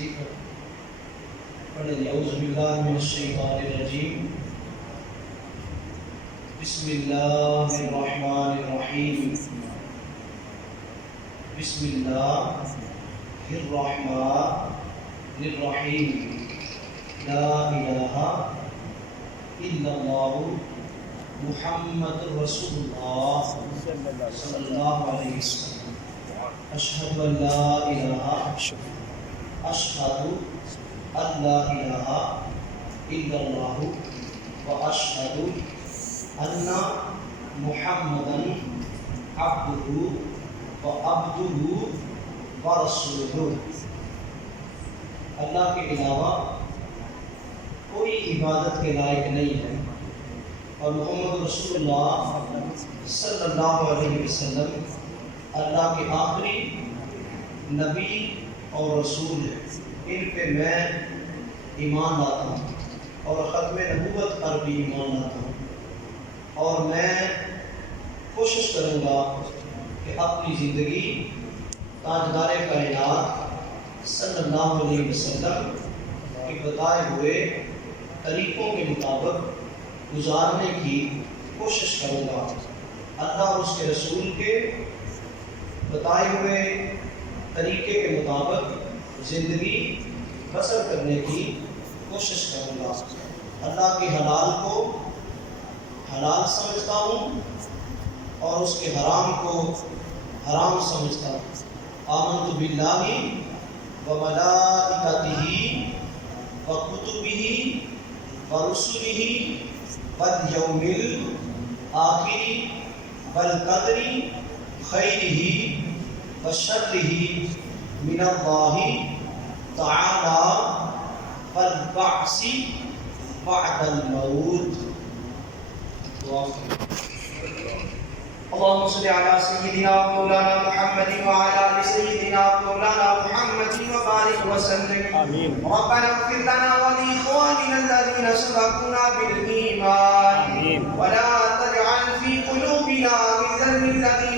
ذکر پڑھ اعوذ باللہ من الشیطان الرجیم بسم اللہ الرحمن الرحیم بسم اللہ الرحمن الرحیم لا الہ الا اللہ محمد رسول اللہ صلی اللہ علیہ وسلم اشہد ان لا الہ اشہد ان لا الہ الا اللہ واشہد ان محمدا عبدہ ورسولہ۔ اللہ کے علاوہ کوئی عبادت کے لائق نہیں ہے اور محمد رسول اللہ صلی اللہ علیہ وسلم اللہ کے آخری نبی اور رسول ہیں۔ ان پہ میں ایمان لاتا ہوں اور ختم نبوت پر بھی ایمان لاتا ہوں، اور میں کوشش کروں گا کہ اپنی زندگی تاجدار کائنات صلی اللہ علیہ وسلم کے بتائے ہوئے طریقوں کے مطابق گزارنے کی کوشش کروں گا، اللہ اور اس کے رسول کے بتائے ہوئے طریقے کے مطابق زندگی بسر کرنے کی کوشش کروں گا۔ اللہ کے حلال کو حلال سمجھتا ہوں اور اس کے حرام کو حرام سمجھتا ہوں۔ آمنت باللہ وملائکتہ وکتبہ ورسلہ والیوم الآخر والقدر خیرہ وشرہ من اللہ تعالی والبعث بعد الموت۔ اللهم صل على سيدنا مولانا محمد وعلى ال سيدنا مولانا محمد وبارك وسلم آمين۔ ربنا اغفر لنا ولإخواننا الذين سبقونا بالإيمان آمين، ولا تجعل في قلوبنا غلا للذين